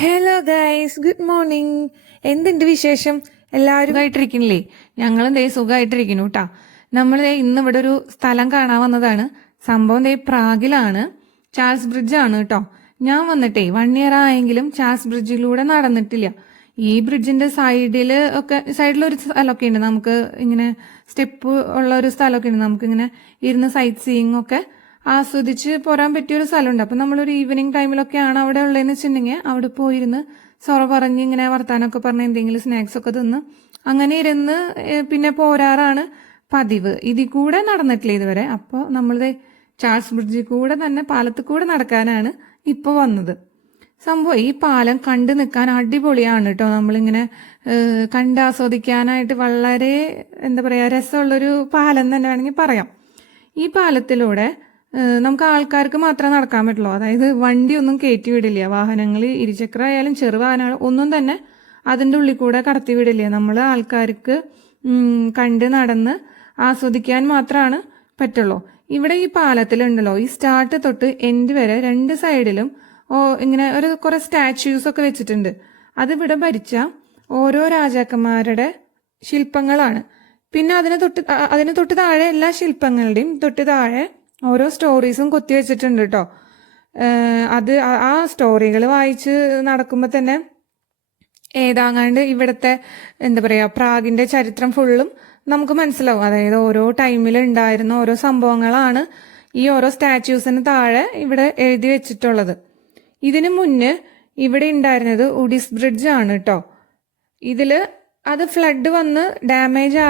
Hello guys, good morning. എന്തുണ്ട് വിശേഷം? എല്ലാവരും ആയിട്ടിരിക്കണില്ലേ? ഞങ്ങളും ദേ സുഖമായിട്ടിരിക്കുന്നു കേട്ടാ. നമ്മൾ ഇന്ന് ഇവിടെ ഒരു സ്ഥലം കാണാൻ വന്നതാണ്. സംഭവം ദേ പ്രാഗിലാണ്, ചാൾസ് ബ്രിഡ്ജ് ആണ് കേട്ടോ. ഞാൻ വന്നിട്ടേ 1 ഇയർ ആയെങ്കിലും ചാൾസ് ബ്രിഡ്ജിലൂടെ നടന്നിട്ടില്ല. ഈ ബ്രിഡ്ജിന്റെ സൈഡിലൊരു സ്ഥലമൊക്കെ ഉണ്ട്, നമുക്ക് ഇങ്ങനെ സ്റ്റെപ്പ് ഉള്ള ഒരു സ്ഥലമൊക്കെ ഉണ്ട്, നമുക്ക് ഇങ്ങനെ ഇരുന്ന് സൈറ്റ് സീയിങ് ഒക്കെ ആസ്വദിച്ച് പോരാൻ പറ്റിയൊരു സ്ഥലമുണ്ട്. അപ്പം നമ്മളൊരു ഈവനിങ് ടൈമിലൊക്കെയാണ് അവിടെ ഉള്ളതെന്ന് വെച്ചിട്ടുണ്ടെങ്കിൽ അവിടെ പോയിരുന്ന് സൊറ പറഞ്ഞ് ഇങ്ങനെ വർത്താനമൊക്കെ പറഞ്ഞ് എന്തെങ്കിലും സ്നാക്സ് ഒക്കെ തിന്ന് അങ്ങനെ ഇരുന്ന് പിന്നെ പോരാറാണ് പതിവ്. ഇതിൽ കൂടെ നടന്നിട്ടില്ല ഇതുവരെ. അപ്പോൾ നമ്മളിത് ചാൾസ് ബ്രിഡ്ജിൽ കൂടെ തന്നെ പാലത്തിൽ കൂടെ നടക്കാനാണ് ഇപ്പോൾ വന്നത്. സംഭവം ഈ പാലം കണ്ടു നിൽക്കാൻ അടിപൊളിയാണ് കേട്ടോ. നമ്മളിങ്ങനെ കണ്ട് ആസ്വദിക്കാനായിട്ട് വളരെ എന്താ പറയുക, രസമുള്ളൊരു പാലം തന്നെ വേണമെങ്കിൽ പറയാം. ഈ പാലത്തിലൂടെ നമുക്ക് ആൾക്കാർക്ക് മാത്രമേ നടക്കാൻ പറ്റുള്ളൂ. അതായത് വണ്ടിയൊന്നും കയറ്റി വിടില്ല, വാഹനങ്ങൾ ഇരുചക്ര ആയാലും ചെറുവാഹനങ്ങൾ ഒന്നും തന്നെ അതിൻ്റെ ഉള്ളിൽ കൂടെ കടത്തി വിടില്ല. നമ്മൾ ആൾക്കാർക്ക് കണ്ട് നടന്ന് ആസ്വദിക്കാൻ മാത്രമാണ് പറ്റുള്ളൂ. ഇവിടെ ഈ പാലത്തിലുണ്ടല്ലോ, ഈ സ്റ്റാർട്ട് തൊട്ട് എൻഡ് വരെ 2 സൈഡിലും ഇങ്ങനെ കുറെ സ്റ്റാച്യൂസ് ഒക്കെ വെച്ചിട്ടുണ്ട്. അതിവിടെ ഭരിച്ച ഓരോ രാജാക്കന്മാരുടെ ശില്പങ്ങളാണ്. പിന്നെ അതിന് തൊട്ട് താഴെ എല്ലാ ശില്പങ്ങളുടെയും തൊട്ട് താഴെ ഓരോ സ്റ്റോറീസും കൊത്തിവെച്ചിട്ടുണ്ട് കേട്ടോ. അത് ആ സ്റ്റോറികൾ വായിച്ച് നടക്കുമ്പോൾ തന്നെ ഏതാങ്ങാണ്ട് ഇവിടുത്തെ എന്താ പറയുക, പ്രാഗിന്റെ ചരിത്രം ഫുള്ളും നമുക്ക് മനസ്സിലാവും. അതായത് ഓരോ ടൈമിൽ ഉണ്ടായിരുന്ന ഓരോ സംഭവങ്ങളാണ് ഈ ഓരോ സ്റ്റാച്യൂസിന് താഴെ ഇവിടെ എഴുതി വെച്ചിട്ടുള്ളത്. ഇതിനു മുന്നേ ഇവിടെ ഉണ്ടായിരുന്നത് ഉഡിസ് ബ്രിഡ്ജ് ആണ് കേട്ടോ. അത് ഫ്ലഡ് വന്ന് ഡാമേജ്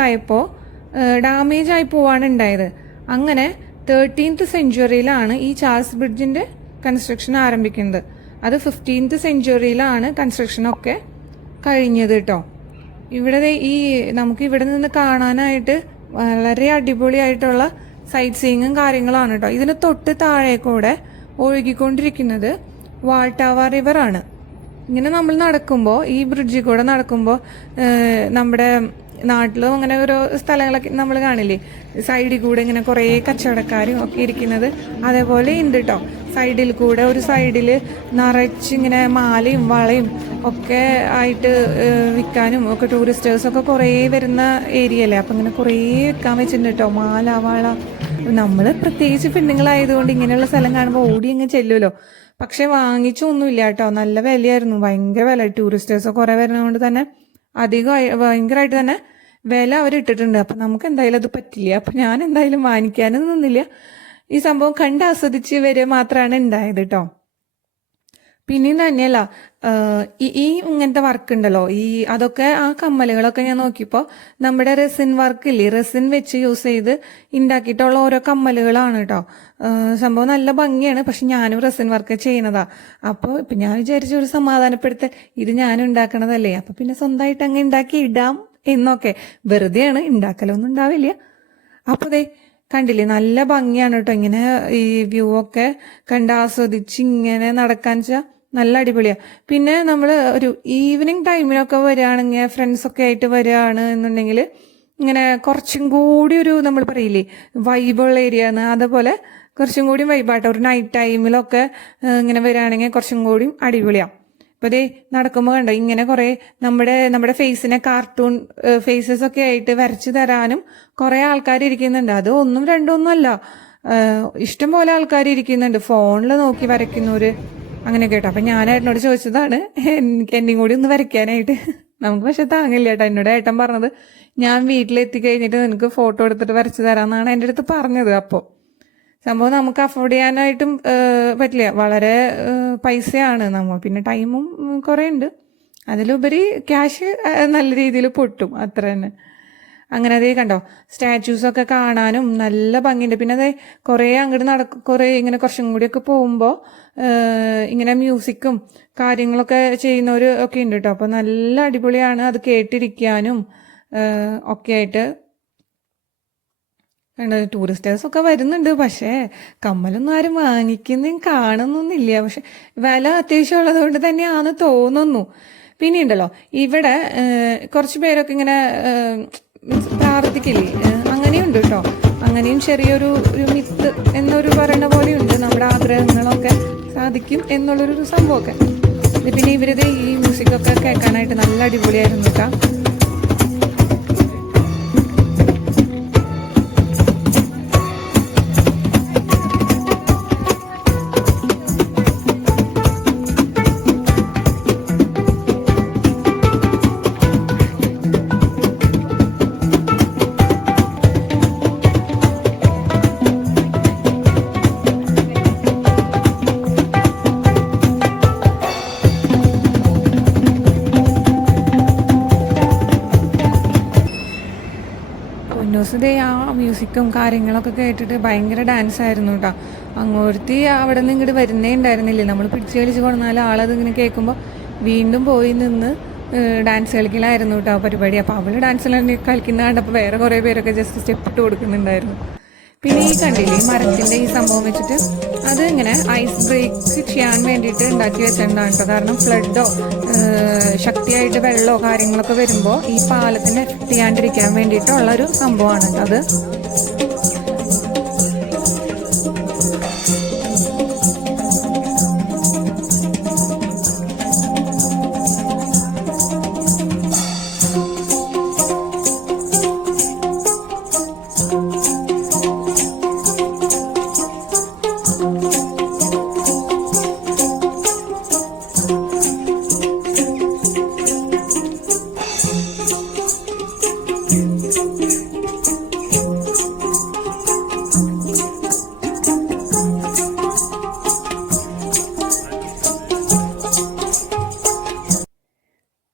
ആയി പോവാണ് ഉണ്ടായത്. അങ്ങനെ 13th സെഞ്ച്വറിയിലാണ് ഈ ചാൾസ് ബ്രിഡ്ജിന്റെ കൺസ്ട്രക്ഷൻ ആരംഭിക്കുന്നത്. അത് 15th സെഞ്ച്വറിയിലാണ് കൺസ്ട്രക്ഷനൊക്കെ കഴിഞ്ഞത് കേട്ടോ. നമുക്ക് ഇവിടെ നിന്ന് കാണാനായിട്ട് വളരെ അടിപൊളിയായിട്ടുള്ള സൈറ്റ് സീയിങ്ങും കാര്യങ്ങളാണ് കേട്ടോ. ഇതിന് തൊട്ട് താഴെ കൂടെ ഒഴുകിക്കൊണ്ടിരിക്കുന്നത് വാൾട്ടാവ റിവർ ആണ്. ഇങ്ങനെ നമ്മൾ നടക്കുമ്പോൾ, ഈ ബ്രിഡ്ജിൽ കൂടെ നടക്കുമ്പോൾ നമ്മുടെ നാട്ടിലും അങ്ങനെ ഓരോ സ്ഥലങ്ങളൊക്കെ നമ്മൾ കാണില്ലേ, സൈഡിൽ കൂടെ ഇങ്ങനെ കുറേ കച്ചവടക്കാരും ഒക്കെ ഇരിക്കുന്നത്. അതേപോലെ ഉണ്ട് കേട്ടോ. സൈഡിൽ കൂടെ ഒരു സൈഡിൽ നിറച്ചിങ്ങനെ മാലയും വളയും ഒക്കെ ആയിട്ട് വിൽക്കാനും ഒക്കെ ടൂറിസ്റ്റേഴ്സൊക്കെ കുറേ വരുന്ന ഏരിയ അല്ലേ. അപ്പം ഇങ്ങനെ കുറേ വിൽക്കാൻ വെച്ചിട്ടുണ്ട് കേട്ടോ, മാല വള. നമ്മൾ പ്രത്യേകിച്ച് പെണ്ണുങ്ങളായതുകൊണ്ട് ഇങ്ങനെയുള്ള സ്ഥലം കാണുമ്പോൾ ഓടി അങ്ങ് ചെല്ലുമല്ലോ. പക്ഷെ വാങ്ങിച്ചൊന്നുമില്ല കേട്ടോ, നല്ല വിലയായിരുന്നു, ഭയങ്കര വില. ടൂറിസ്റ്റേഴ്സ് കുറേ വരുന്നതുകൊണ്ട് തന്നെ ഭയങ്കരമായിട്ട് തന്നെ വില അവരിട്ടിട്ടുണ്ട്. അപ്പം നമുക്ക് എന്തായാലും അത് പറ്റില്ല. അപ്പം ഞാൻ എന്തായാലും വാങ്ങിക്കാനും നിന്നില്ല. ഈ സംഭവം കണ്ട് ആസ്വദിച്ച് വരിക മാത്രമാണ് ഉണ്ടായത് കേട്ടോ. പിന്നെയും തന്നെയല്ല, ഈ ഇങ്ങനത്തെ വർക്ക് ഉണ്ടല്ലോ, അതൊക്കെ ആ കമ്മലുകളൊക്കെ ഞാൻ നോക്കിയപ്പോൾ നമ്മുടെ റെസിൻ വർക്ക് ഇല്ലേ, റെസിൻ വെച്ച് യൂസ് ചെയ്ത് ഉണ്ടാക്കിയിട്ടുള്ള ഓരോ കമ്മലുകളാണ് കേട്ടോ. സംഭവം നല്ല ഭംഗിയാണ്. പക്ഷെ ഞാനും റെസിൻ വർക്ക് ചെയ്യുന്നതാ. അപ്പോൾ ഇപ്പം ഞാൻ വിചാരിച്ച ഒരു സമാധാനപ്പെടുത്തൽ, ഇത് ഞാനും ഉണ്ടാക്കണതല്ലേ, അപ്പം പിന്നെ സ്വന്തമായിട്ട് അങ്ങ് ഉണ്ടാക്കി ഇടാം എന്നൊക്കെ. വെറുതെയാണ്, ഉണ്ടാക്കലൊന്നും ഉണ്ടാവില്ല. അപ്പോൾ ദേ കണ്ടില്ലേ, നല്ല ഭംഗിയാണ് കേട്ടോ. ഇങ്ങനെ ഈ വ്യൂ ഒക്കെ കണ്ട് ആസ്വദിച്ച് ഇങ്ങനെ നടക്കാൻ വെച്ചാൽ നല്ല അടിപൊളിയാണ്. പിന്നെ നമ്മൾ ഒരു ഈവനിങ് ടൈമിലൊക്കെ വരികയാണെങ്കിൽ, ഫ്രണ്ട്സൊക്കെ ആയിട്ട് വരികയാണ് എന്നുണ്ടെങ്കിൽ ഇങ്ങനെ കുറച്ചും കൂടി ഒരു, നമ്മൾ പറയില്ലേ വൈബുള്ള ഏരിയ എന്ന്, അതുപോലെ കുറച്ചും കൂടി വൈബാട്ടോ. ഒരു നൈറ്റ് ടൈമിലൊക്കെ ഇങ്ങനെ വരികയാണെങ്കിൽ കുറച്ചും കൂടി അടിപൊളിയാണ്. അപ്പോൾ അതേ നടക്കുമ്പോൾ കണ്ടോ, ഇങ്ങനെ കുറേ നമ്മുടെ ഫേസിനെ കാർട്ടൂൺ ഫേസസ് ഒക്കെ ആയിട്ട് വരച്ചു തരാനും കുറേ ആൾക്കാർ ഇരിക്കുന്നുണ്ട്. അത് 1 2 അല്ല, ഇഷ്ടം പോലെ ആൾക്കാർ ഇരിക്കുന്നുണ്ട്. ഫോണിൽ നോക്കി വരയ്ക്കുന്നവര് അങ്ങനെയൊക്കെ കേട്ടോ. അപ്പം ഞാൻ ഏട്ടനോട് ചോദിച്ചതാണ് എന്നെയും കൂടി ഒന്ന് വരയ്ക്കാനായിട്ട്. നമുക്ക് പക്ഷെ താങ്ങില്ല കേട്ടോ. എന്നോട് ഏട്ടൻ പറഞ്ഞത് ഞാൻ വീട്ടിലെത്തി കഴിഞ്ഞിട്ട് നിനക്ക് ഫോട്ടോ എടുത്തിട്ട് വരച്ചു തരാമെന്നാണ് എൻ്റെ അടുത്ത് പറഞ്ഞത്. അപ്പോൾ സംഭവം നമുക്ക് അഫോർഡ് ചെയ്യാനായിട്ടും പറ്റില്ല, വളരെ പൈസയാണ്. പിന്നെ ടൈമും കുറേ ഉണ്ട്. അതിലുപരി ക്യാഷ് നല്ല രീതിയിൽ പൊട്ടും, അത്ര തന്നെ. അങ്ങനെ അതേ കണ്ടോ, സ്റ്റാച്യൂസൊക്കെ കാണാനും നല്ല ഭംഗിയുണ്ട്. പിന്നെ അതേ കുറേ അങ്ങോട്ട് കുറേ ഇങ്ങനെ കുറച്ചും കൂടിയൊക്കെ പോകുമ്പോൾ ഇങ്ങനെ മ്യൂസിക്കും കാര്യങ്ങളൊക്കെ ചെയ്യുന്നവർ ഒക്കെ ഉണ്ട് കേട്ടോ. അപ്പോൾ നല്ല അടിപൊളിയാണ് അത് കേട്ടിരിക്കാനും ഒക്കെ ആയിട്ട്. ടൂറിസ്റ്റേഴ്സൊക്കെ വരുന്നുണ്ട്. പക്ഷേ കമ്മലൊന്നും ആരും വാങ്ങിക്കുന്നതും കാണുന്നൊന്നുമില്ല. പക്ഷെ വില അത്യാവശ്യം ഉള്ളത് കൊണ്ട് തന്നെയാണെന്ന് തോന്നുന്നു. പിന്നെ ഉണ്ടല്ലോ, ഇവിടെ കുറച്ച് പേരൊക്കെ ഇങ്ങനെ പ്രാർത്ഥിക്കില്ലേ, അങ്ങനെയുണ്ട് കേട്ടോ. അങ്ങനെയും ചെറിയൊരു മിത്ത് എന്നൊരു പറയുന്ന പോലെയുണ്ട്. നമ്മുടെ ആഗ്രഹങ്ങളൊക്കെ സാധിക്കും എന്നുള്ളൊരു സംഭവമൊക്കെ. പിന്നെ ഇവരിത് ഈ മ്യൂസിക്കൊക്കെ കേൾക്കാനായിട്ട് നല്ല അടിപൊളിയായിരുന്നു കേട്ടോ. പൊന്നൂസ് ആ മ്യൂസിക്കും കാര്യങ്ങളൊക്കെ കേട്ടിട്ട് ഭയങ്കര ഡാൻസ് ആയിരുന്നു കേട്ടോ. അങ്ങോട്ട് അവിടെ നിന്ന് ഇങ്ങോട്ട് വരുന്നേ ഉണ്ടായിരുന്നില്ലേ. നമ്മൾ പിടിച്ച് കളിച്ച് കൊണ്ടാൽ ആളത് ഇങ്ങനെ കേൾക്കുമ്പോൾ വീണ്ടും പോയി നിന്ന് ഡാൻസ് കളിക്കലായിരുന്നു കേട്ടോ പരിപാടി. അപ്പോൾ അവൾ ഡാൻസ് കളിക്കുന്ന കണ്ടപ്പോൾ വേറെ കുറേ പേരൊക്കെ ജസ്റ്റ് സ്റ്റെപ്പ് ഇട്ട് കൊടുക്കുന്നുണ്ടായിരുന്നു. പിന്നെ ഈ കണ്ടില്ലേ ഈ മരത്തിൻ്റെ ഈ സംഭവം വെച്ചിട്ട് അത് ഇങ്ങനെ ഐസ് ബ്രേക്ക് ചെയ്യാൻ വേണ്ടിയിട്ട് ഉണ്ടാക്കി വെച്ചിട്ടുണ്ടാണ് കേട്ടോ. കാരണം ഫ്ലഡോ ശക്തിയായിട്ട് വെള്ളമോ കാര്യങ്ങളൊക്കെ വരുമ്പോൾ ഈ പാലത്തിന് എഫക്റ്റ് ചെയ്യാണ്ടിരിക്കാൻ വേണ്ടിയിട്ടുള്ളൊരു സംഭവമാണ് കേട്ടോ അത്.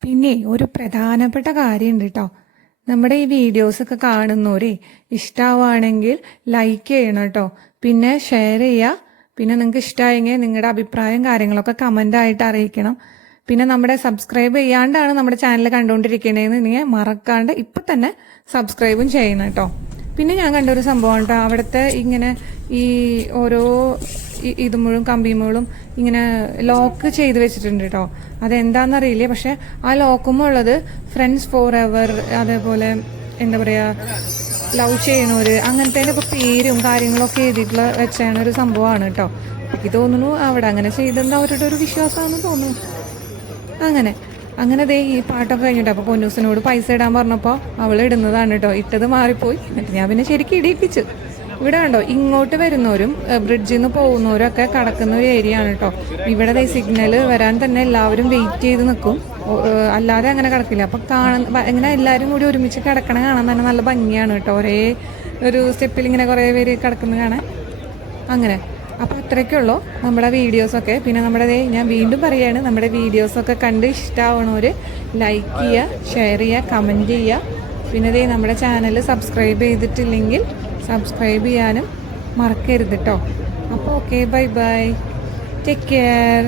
പിന്നെ ഒരു പ്രധാനപ്പെട്ട കാര്യമുണ്ട് കേട്ടോ. നമ്മുടെ ഈ വീഡിയോസൊക്കെ കാണുന്നവരെ ഇഷ്ടമാവുകയാണെങ്കിൽ ലൈക്ക് ചെയ്യണം കേട്ടോ. പിന്നെ ഷെയർ ചെയ്യുക. പിന്നെ നിങ്ങൾക്ക് ഇഷ്ടമായെങ്കിൽ നിങ്ങളുടെ അഭിപ്രായം കാര്യങ്ങളൊക്കെ കമൻ്റായിട്ട് അറിയിക്കണം. പിന്നെ നമ്മുടെ സബ്സ്ക്രൈബ് ചെയ്യാണ്ടാണ് നമ്മുടെ ചാനൽ കണ്ടുകൊണ്ടിരിക്കണേന്ന് നിങ്ങൾ മറക്കാണ്ട് ഇപ്പം തന്നെ സബ്സ്ക്രൈബും ചെയ്യണം കേട്ടോ. പിന്നെ ഞാൻ കണ്ടൊരു സംഭവമാണ് കേട്ടോ. അവിടുത്തെ ഇങ്ങനെ ഈ ഓരോ ഇത് മുഴുവൻ കമ്പി മുഴുവൻ ഇങ്ങനെ ലോക്ക് ചെയ്ത് വെച്ചിട്ടുണ്ട് കേട്ടോ. അതെന്താണെന്നറിയില്ല. പക്ഷെ ആ ലോക്കുമ്പോൾ ഉള്ളത് ഫ്രണ്ട്സ് ഫോർ എവർ, അതേപോലെ എന്താ പറയുക ലവ് ചെയ്യണവർ, അങ്ങനത്തെ ഒക്കെ പേരും കാര്യങ്ങളൊക്കെ എഴുതിയിട്ടുള്ള വെച്ചാണ് ഒരു സംഭവമാണ് കേട്ടോ. എനിക്ക് തോന്നുന്നു അവിടെ അങ്ങനെ ചെയ്തെന്ന് അവരുടെ ഒരു വിശ്വാസമാണെന്ന് തോന്നുന്നു. അങ്ങനെ ദേ ഈ പാട്ടൊക്കെ കഴിഞ്ഞിട്ട് അപ്പോൾ പൊന്നൂസിനോട് പൈസ ഇടാൻ പറഞ്ഞപ്പോൾ അവൾ ഇടുന്നതാണ് കേട്ടോ. ഇട്ടത് മാറിപ്പോയി. എന്നിട്ട് ഞാൻ പിന്നെ ശരിക്കും ഇടിയിപ്പിച്ചു. ഇവിടെ കണ്ടോ ഇങ്ങോട്ട് വരുന്നവരും ബ്രിഡ്ജിൽ നിന്ന് പോകുന്നവരും ഒക്കെ കടക്കുന്ന ഒരു ഏരിയ ആണ് കേട്ടോ. ഇവിടെ സിഗ്നൽ വരാൻ തന്നെ എല്ലാവരും വെയിറ്റ് ചെയ്ത് നിൽക്കും. അല്ലാതെ അങ്ങനെ കിടക്കില്ല. അപ്പം ഇങ്ങനെ എല്ലാവരും കൂടി ഒരുമിച്ച് കിടക്കണ കാണാൻ തന്നെ നല്ല ഭംഗിയാണ് കേട്ടോ. ഒരേ ഒരു സ്റ്റെപ്പിൽ ഇങ്ങനെ കുറേ പേര് കിടക്കുന്നത് കാണാൻ. അങ്ങനെ അപ്പോൾ അത്രയ്ക്കുള്ളൂ നമ്മുടെ വീഡിയോസൊക്കെ. പിന്നെ ഞാൻ വീണ്ടും പറയുകയാണ്, നമ്മുടെ വീഡിയോസൊക്കെ കണ്ട് ഇഷ്ടമാവണവർ ലൈക്ക് ചെയ്യുക, ഷെയർ ചെയ്യുക, കമൻറ്റ് ചെയ്യുക. പിന്നെ നമ്മുടെ ചാനൽ സബ്സ്ക്രൈബ് ചെയ്തിട്ടില്ലെങ്കിൽ സബ്സ്ക്രൈബ് ചെയ്യാനും മറക്കരുത് കേട്ടോ. അപ്പോൾ okay, bye bye, take care.